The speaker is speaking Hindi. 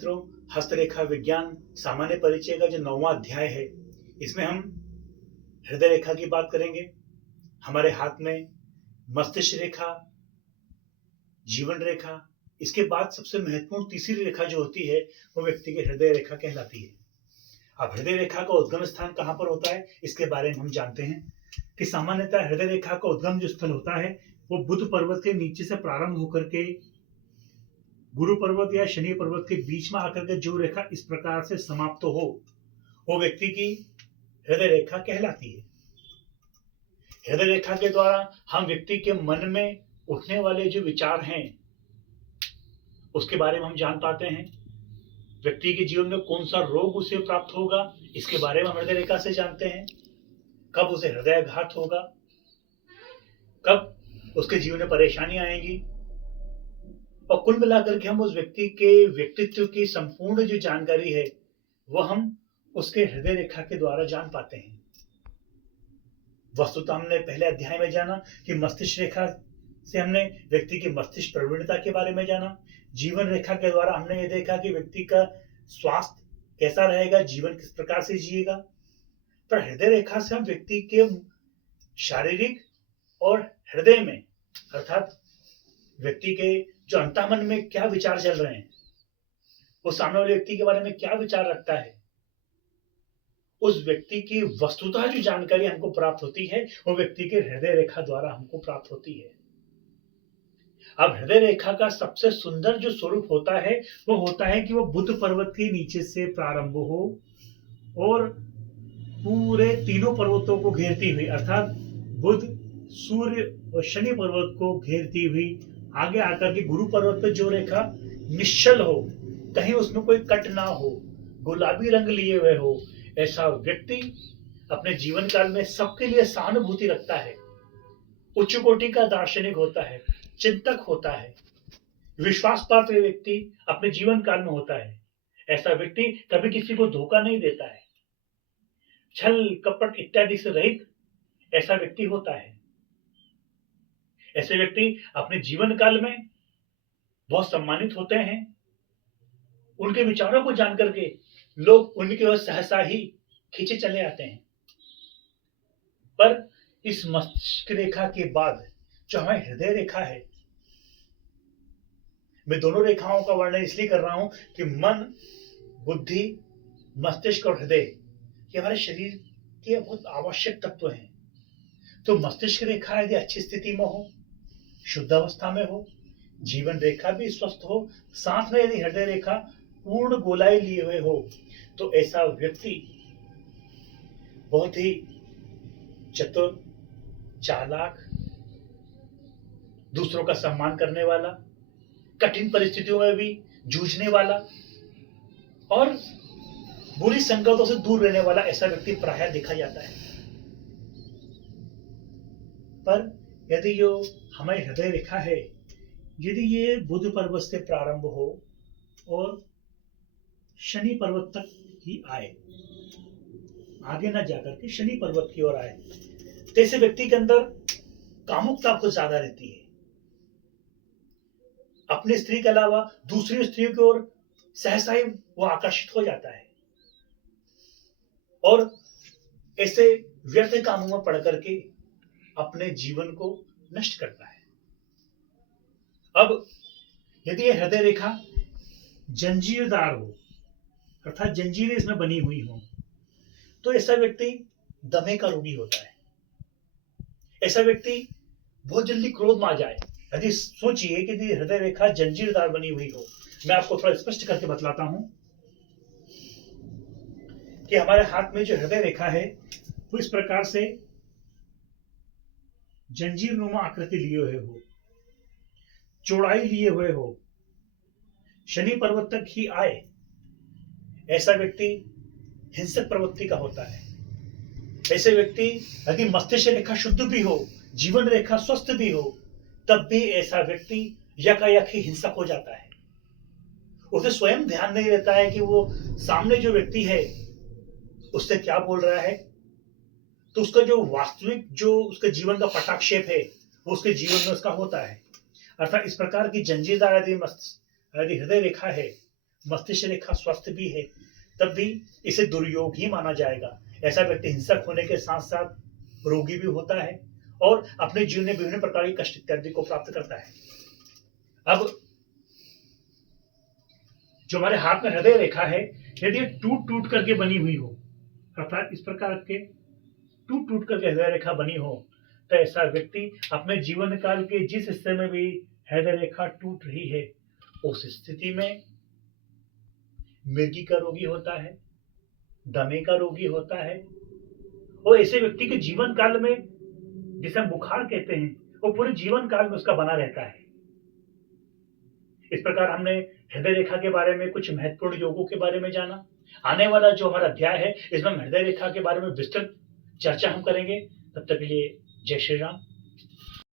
मित्रों, हस्तरेखा विज्ञान सामान्य परिचय का जो 9वां अध्याय है, इसमें हम हृदय रेखा की बात करेंगे। हमारे हाथ में मस्तिष्क रेखा, जीवन रेखा, इसके बाद सबसे महत्वपूर्ण तीसरी रेखा जो होती है, वो व्यक्ति की हृदय रेखा कहलाती है। अब हृदय रेखा का उद्गम स्थान कहाँ पर होता है, इसके बारे में हम जानते हैं कि सामान्यतः हृदय रेखा का उद्गम जो स्थल होता है, वो बुध पर्वत के नीचे से प्रारंभ होकर के गुरु पर्वत या शनि पर्वत के बीच में आकर के जो रेखा इस प्रकार से समाप्त हो, वो व्यक्ति की हृदय रेखा कहलाती है। हृदय रेखा के द्वारा हम व्यक्ति के मन में उठने वाले जो विचार हैं, उसके बारे में हम जान पाते हैं। व्यक्ति के जीवन में कौन सा रोग उसे प्राप्त होगा, इसके बारे में हम हृदय रेखा से जानते हैं। कब उसे हृदयाघात होगा, कब उसके जीवन में परेशानी आएगी, और कुल मिलाकर के हम उस व्यक्ति के व्यक्तित्व की संपूर्ण जो जानकारी है, वह हम उसके हृदय रेखा के द्वारा जान पाते हैं। वस्तुतः हमने पहले अध्याय में जाना कि मस्तिष्क रेखा से हमने व्यक्ति की मस्तिष्क प्रवणता के बारे में जाना। जीवन रेखा के द्वारा हमने ये देखा कि व्यक्ति का स्वास्थ्य कैसा रहेगा, जीवन किस प्रकार से जिएगा। पर हृदय रेखा से हम व्यक्ति के शारीरिक और हृदय में, अर्थात व्यक्ति के जो अंतःमन में क्या विचार चल रहे हैं, वो सामने वाले व्यक्ति के बारे में क्या विचार रखता है, उस व्यक्ति की वस्तुतः जो जानकारी हमको प्राप्त होती है, वो व्यक्ति के हृदय रेखा द्वारा हमको प्राप्त होती है। अब हृदय रेखा का सबसे सुंदर जो स्वरूप होता है, वो होता है कि वो बुध पर्वत के नीचे से प्रारंभ हो और पूरे तीनों पर्वतों को घेरती हुई, अर्थात बुध, सूर्य और शनि पर्वत को घेरती हुई आगे आकर के गुरु पर्वत पर जो रेखा निश्चल हो, कहीं उसमें कोई कट ना हो, गुलाबी रंग लिए हुए हो, ऐसा व्यक्ति अपने जीवन काल में सबके लिए सहानुभूति रखता है, उच्च कोटि का दार्शनिक होता है, चिंतक होता है, विश्वास पात्र व्यक्ति अपने जीवन काल में होता है। ऐसा व्यक्ति कभी किसी को धोखा नहीं देता है, छल कपट इत्यादि से रहित ऐसा व्यक्ति होता है। ऐसे व्यक्ति अपने जीवन काल में बहुत सम्मानित होते हैं। उनके विचारों को जानकर के लोग उनकी ओर सहसा ही खींचे चले आते हैं। पर इस मस्तिष्क रेखा के बाद जो हमारी हृदय रेखा है, मैं दोनों रेखाओं का वर्णन इसलिए कर रहा हूं कि मन, बुद्धि, मस्तिष्क और हृदय ये हमारे शरीर के बहुत आवश्यक तत्व हैं। तो मस्तिष्क रेखा यदि अच्छी स्थिति में हो, शुद्ध अवस्था में हो, जीवन रेखा भी स्वस्थ हो, साथ में यदि हृदय रेखा पूर्ण गोलाई लिए हुए हो, तो ऐसा व्यक्ति बहुत ही चतुर, चालाक, दूसरों का सम्मान करने वाला, कठिन परिस्थितियों में भी जूझने वाला और बुरी संगतों से दूर रहने वाला ऐसा व्यक्ति प्रायः देखा जाता है। पर यदि जो हमारी हृदय रेखा है, यदि ये बुध पर्वत से प्रारंभ हो और शनि पर्वत तक ही आए, आगे ना जाकर के शनि पर्वत की ओर आए, तो ऐसे व्यक्ति के अंदर कामुकता बहुत ज्यादा रहती है। अपनी स्त्री के अलावा दूसरी स्त्रियों की ओर सहसा ही वो आकर्षित हो जाता है और ऐसे व्यर्थ कामों में पड़ करके अपने जीवन को नष्ट करता है। अब यदि ये हृदय रेखा जंजीरदार हो, अर्थात जंजीरें इसमें बनी हुई हो, तो ऐसा व्यक्ति दमे का रोगी होता है। ऐसा व्यक्ति बहुत जल्दी क्रोध में आ जाए। यदि सोचिए कि यदि हृदय रेखा जंजीरदार बनी हुई हो, मैं आपको थोड़ा स्पष्ट करके बतलाता हूं कि हमारे हाथ में जो हृदय रेखा है, वो इस प्रकार से जंजीर नुमा आकृति लिए हुए हो, चौड़ाई लिए हुए हो, शनि पर्वत तक ही आए, ऐसा व्यक्ति हिंसक प्रवृत्ति का होता है। ऐसे व्यक्ति यदि मस्तिष्क रेखा शुद्ध भी हो, जीवन रेखा स्वस्थ भी हो, तब भी ऐसा व्यक्ति यकायक ही हिंसक हो जाता है। उसे स्वयं ध्यान नहीं रहता है कि वो सामने जो व्यक्ति है उससे क्या बोल रहा है, तो उसका जो वास्तविक जो उसके जीवन का पटाक्षेप है, वो उसके जीवन में उसका होता है। अर्थात इस प्रकार की जंजीरदार यदि हृदय रेखा है, मस्तिष्क रेखा स्वस्थ भी है, तब भी इसे दुर्योग ही माना जाएगा। ऐसा व्यक्ति हिंसक होने के साथ साथ रोगी भी होता है और अपने जीवन में विभिन्न प्रकार के कष्ट इत्यादि को प्राप्त करता है। अब जो हमारे हाथ में हृदय रेखा है, यदि टूट टूट करके बनी हुई हो, अर्थात इस प्रकार के टूट टूट करके हृदय रेखा बनी हो, तो ऐसा व्यक्ति अपने जीवन काल के जिस हिस्से में भी हृदय रेखा टूट रही है, उस स्थिति में मृगी का रोगी होता है, दमे का रोगी होता है, और ऐसे व्यक्ति के जीवन काल में, जिसे हम बुखार कहते हैं, वो पूरे जीवन काल में उसका बना रहता है। इस प्रकार हमने हृदय रेखा के बारे में कुछ महत्वपूर्ण योगों के बारे में जाना। आने वाला जो हमारा अध्याय है, इसमें हम हृदय रेखा के बारे में विस्तृत चर्चा हम करेंगे। तब तक के लिए जय श्री राम।